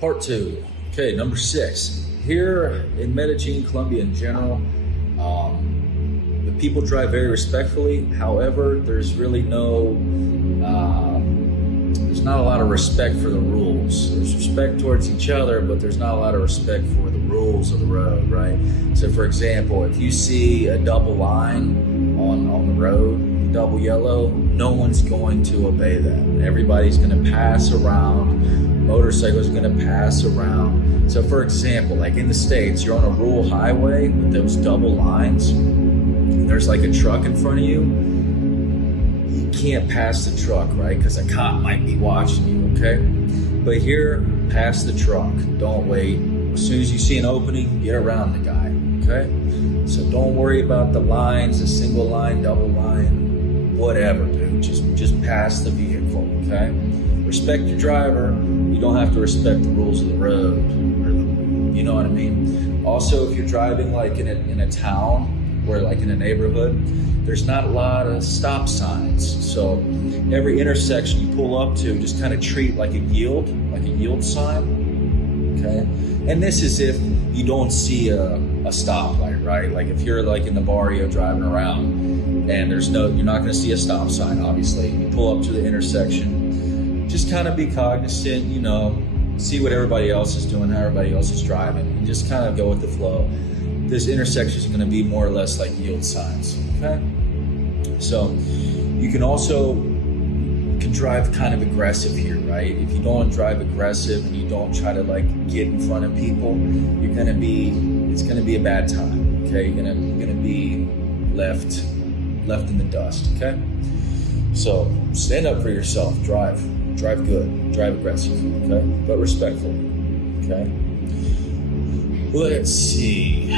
Part two. Okay, number 6. Here in Medellin, Colombia in general, the people drive very respectfully. However, there's really there's not a lot of respect for the rules. There's respect towards each other, but there's not a lot of respect for the rules of the road, right? So for example, if you see a double line on the road, double yellow, no one's going to obey that. Everybody's going to pass around. Motorcycles are going to pass around. So for example, like in the States, you're on a rural highway with those double lines, and there's like a truck in front of you. You can't pass the truck, right? Because a cop might be watching you, okay? But here, pass the truck. Don't wait. As soon as you see an opening, get around the guy, okay? So don't worry about the lines, the single line, double line, whatever, dude. Just pass the vehicle, okay? Respect your driver. You don't have to respect the rules of the road. You know what I mean? Also, if you're driving like in a town, where like in a neighborhood, there's not a lot of stop signs. So every intersection you pull up to, just kind of treat like a yield sign, okay? And this is if you don't see a stoplight, right? Like if you're like in the barrio driving around and you're not gonna see a stop sign, obviously. You pull up to the intersection, just kind of be cognizant, see what everybody else is doing, how everybody else is driving, and just kind of go with the flow. This intersection is going to be more or less like yield signs, okay? So you can drive kind of aggressive here, right? If you don't drive aggressive and you don't try to like get in front of people, it's going to be a bad time, okay? You're going to be left in the dust, okay? So stand up for yourself, drive good, drive aggressive, okay? But respectfully, okay? Let's see.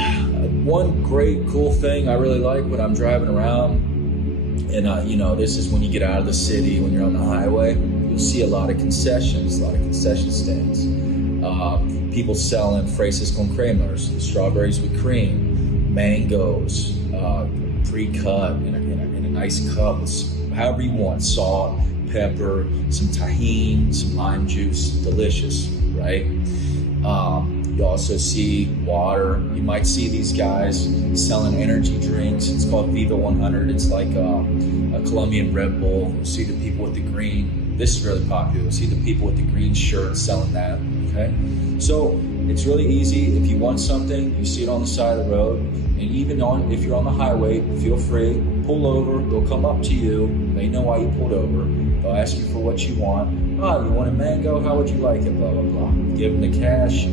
One great cool thing I really like when I'm driving around, and this is when you get out of the city, when you're on the highway, you'll see a lot of concession stands. People selling fresas con cremas, strawberries with cream, mangoes, pre-cut in a nice cup, however you want, salt, pepper, some tahini, some lime juice, delicious, right? You also see water. You might see these guys selling energy drinks. It's called Vive 100. It's like a Colombian Red Bull. You see the people with the green. This is really popular. You see the people with the green shirts selling that, okay? So it's really easy. If you want something, you see it on the side of the road. And even if you're on the highway, feel free, pull over. They'll come up to you. They know why you pulled over. They'll ask you for what you want. You want a mango? How would you like it? Blah, blah, blah. Give them the cash.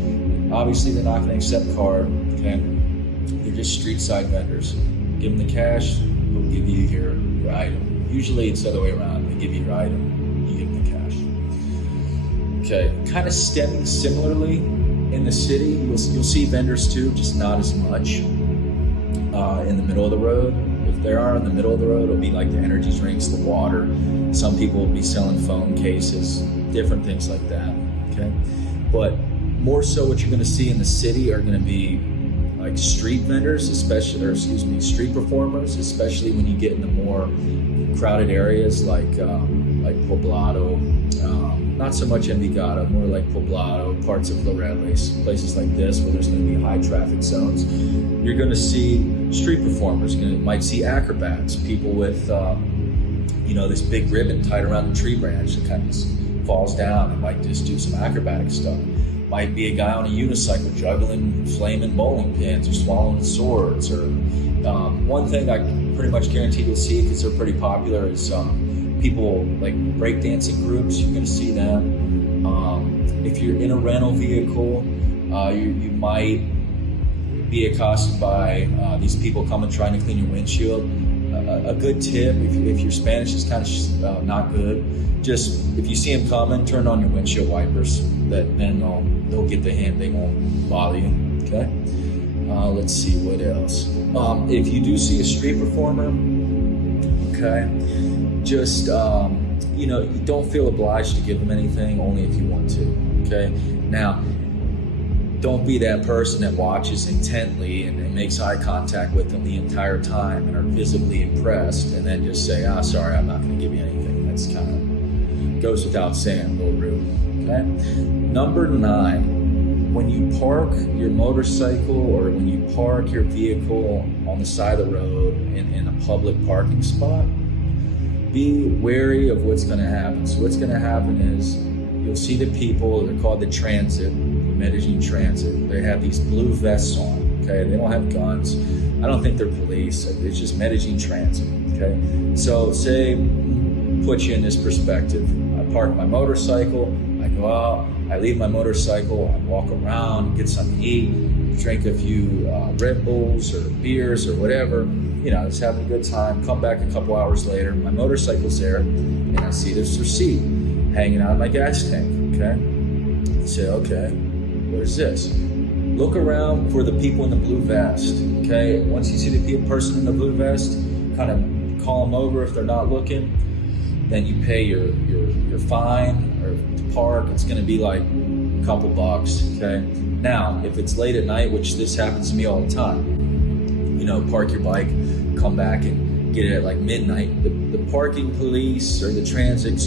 Obviously, they're not going to accept card, okay? They're just street side vendors. Give them the cash, they'll give you your item. Usually, it's the other way around. They give you your item, you give them the cash. Okay, kind of stemming similarly in the city, you'll see vendors too, just not as much in the middle of the road. If there are in the middle of the road, it'll be like the energy drinks, the water. Some people will be selling phone cases, different things like that, okay? But more so what you're going to see in the city are going to be like street vendors, street performers, especially when you get in the more crowded areas like Poblado, not so much Envigado, more like Poblado, parts of Laureles, places like this where there's going to be high traffic zones. You're going to see street performers. You might see acrobats, people with this big ribbon tied around the tree branch that kind of just falls down and might just do some acrobatic stuff. Might be a guy on a unicycle juggling flaming bowling pins or swallowing swords. Or one thing I pretty much guarantee you'll see, because they're pretty popular, is people like breakdancing groups. You're going to see them. If you're in a rental vehicle, you might be accosted by these people coming trying to clean your windshield. A good tip, if your Spanish is kind of not good, just if you see them coming, turn on your windshield wipers. Then they'll get the hint. They won't bother you. Okay. Let's see what else. If you do see a street performer, okay, just you don't feel obliged to give them anything. Only if you want to. Okay. Now, don't be that person that watches intently and makes eye contact with them the entire time and are visibly impressed, and then just say, sorry, I'm not going to give you anything. That's kind of Goes without saying, a little rude. Okay. Number 9, when you park your motorcycle or when you park your vehicle on the side of the road in a public parking spot, be wary of what's going to happen. So what's going to happen is you'll see the people, they're called the transit, Medellin transit. They have these blue vests on, okay? They don't have guns. I don't think they're police. It's just Medellin transit, okay? So say, put you in this perspective. I park my motorcycle, I go out, I leave my motorcycle, I walk around, get some heat, drink a few Red Bulls or beers or whatever, just having a good time, come back a couple hours later, my motorcycle's there, and I see this receipt hanging out of my gas tank, okay? I say, okay, what is this? Look around for the people in the blue vest, okay? Once you see the person in the blue vest, kind of call them over if they're not looking, then you pay your fine or to park. It's gonna be like a couple bucks, okay? Now, if it's late at night, which this happens to me all the time, park your bike, come back and get it at like midnight. The parking police or the transit,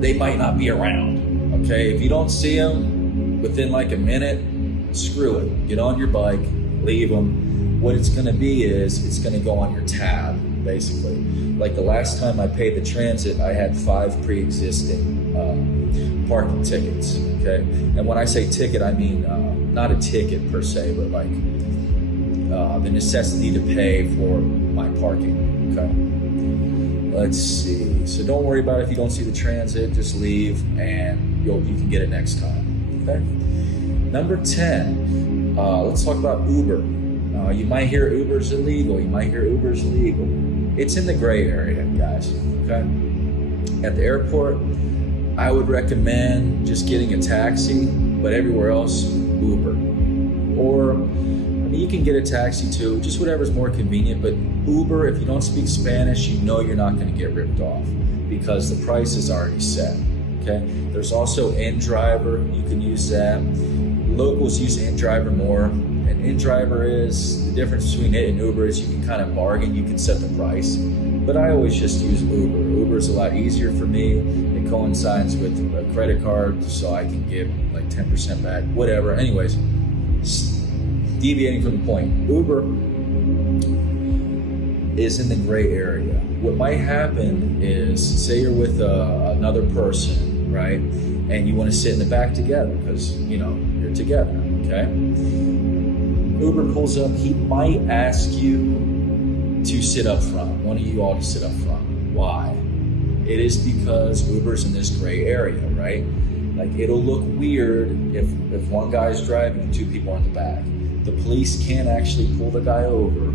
they might not be around, okay? If you don't see them within like a minute, screw it. Get on your bike, leave them. What it's gonna be is, it's gonna go on your tab, basically. Like the last time I paid the transit, I had 5 pre-existing parking tickets, okay? And when I say ticket, I mean not a ticket per se, but like the necessity to pay for my parking, okay? Let's see. So don't worry about it if you don't see the transit, just leave and you can get it next time, okay? Number 10, let's talk about Uber. You might hear Uber's illegal, you might hear Uber's legal. It's in the gray area, guys, okay? At the airport, I would recommend just getting a taxi, but everywhere else, Uber. Or, you can get a taxi too, just whatever's more convenient, but Uber, if you don't speak Spanish, you're not gonna get ripped off because the price is already set, okay? There's also InDriver, you can use that. Locals use InDriver more, and InDriver is, the difference between it and Uber is you can kind of bargain, you can set the price, but I always just use Uber. Uber's a lot easier for me. It coincides with a credit card, so I can give like 10% back, whatever. Anyways, deviating from the point, Uber is in the gray area. What might happen is, say you're with another person, right? And you want to sit in the back together because, you're together, okay? Uber pulls up, he might ask you to sit up front, one of you all to sit up front. Why? It is because Uber's in this gray area, right? Like, it'll look weird if one guy's driving and 2 people are in the back. The police can actually pull the guy over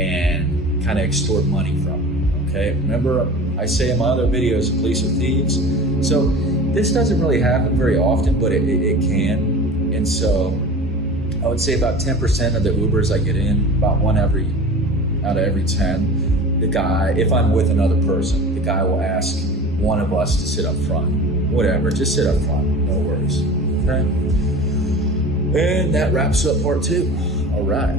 and kind of extort money from him, okay? Remember, I say in my other videos, police are thieves. So this doesn't really happen very often, but it can. And so I would say about 10% of the Ubers I get in, about 1 out of every 10, the guy, if I'm with another person, the guy will ask one of us to sit up front. Whatever, just sit up front, no worries, okay? And that wraps up part 2. All right.